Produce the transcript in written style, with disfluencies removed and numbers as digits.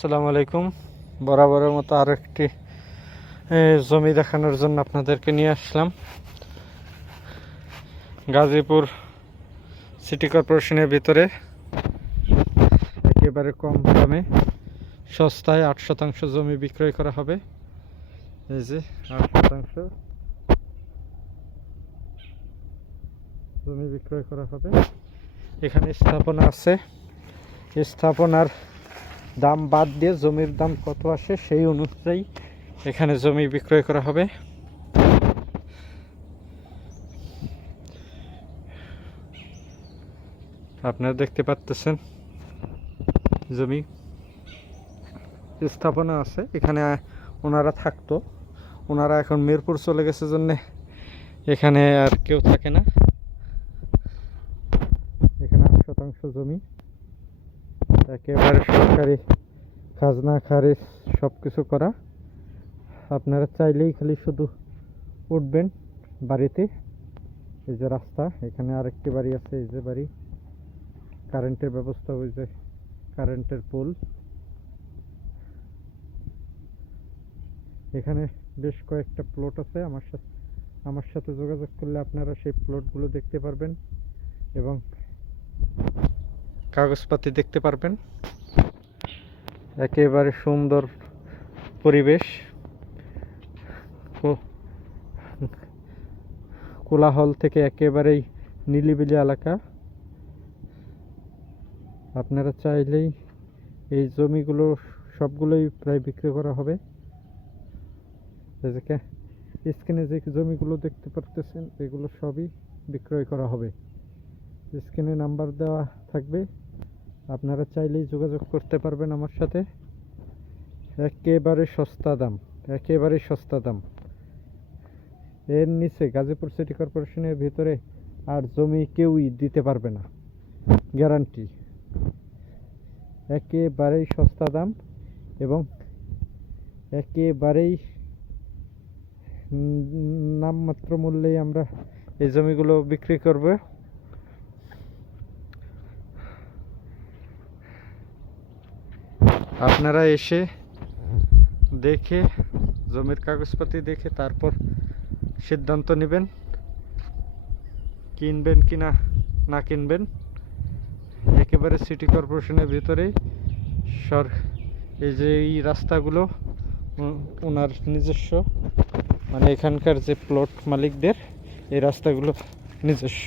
আসসালামু আলাইকুম। বরাবরের মতো আরেকটি জমি দেখানোর জন্য আপনাদেরকে নিয়ে আসলাম। গাজীপুর সিটি কর্পোরেশনের ভিতরে একেবারে কম দামে সস্তায় 8% জমি বিক্রয় করা হবে। এই যে 8% জমি বিক্রয় করা হবে। এখানে স্থাপনা আছে, স্থাপনার দাম বাদ দিয়ে জমির দাম কত আসে সেই অনুযায়ী এখানে জমি বিক্রয় করা হবে। আপনারা দেখতে পাচ্ছেন জমি স্থাপনা আছে। এখানে ওনারা থাকতো, ওনারা এখন মিরপুর চলে গেছে জন্যে এখানে আর কেউ থাকে না। এখানে 8% জমি একেবারে সরকারি খাজনা খারিজ সব কিছু করা। আপনারা চাইলেই খালি শুধু উঠবেন বাড়িতে। এই যে রাস্তা, এখানে আরেকটি বাড়ি আছে, এই যে বাড়ি, কারেন্টের ব্যবস্থা, ওই যে কারেন্টের পোল। এখানে বেশ কয়েকটা প্লট আছে। আমার সাথে যোগাযোগ করলে আপনারা সেই প্লটগুলো দেখতে পারবেন এবং কাগজপাতি দেখতে পারবেন। একেবারে সুন্দর পরিবেশ, কোলাহল থেকে একেবারেই নিলিবিলি এলাকা। আপনারা চাইলেই এই জমিগুলো সবগুলোই প্রায় বিক্রি করা হবে। স্ক্রিনে যে জমিগুলো দেখতে পারতেছেন এগুলো সবই বিক্রয় করা হবে। স্ক্রিনে নাম্বার দেওয়া থাকবে, আপনারা চাইলেই যোগাযোগ করতে পারবেন আমার সাথে। একেবারে সস্তা দাম, একেবারে সস্তা দাম। এর নিচে গাজীপুর সিটি কর্পোরেশনের ভিতরে আর জমি কেউই দিতে পারবে না, গ্যারান্টি। একেবারেই সস্তা দাম এবং একেবারেই নামমাত্র মূল্যেই আমরা এই জমিগুলো বিক্রি করব। আপনারা এসে দেখে জমির কাগজপাতি দেখে তারপর সিদ্ধান্ত নেবেন কিনবেন কি না কিনবেন। একেবারে সিটি কর্পোরেশনের ভিতরেই এই যে এই রাস্তাগুলো ওনার নিজস্ব, মানে এখানকার যে প্লট মালিকদের এই রাস্তাগুলো নিজস্ব।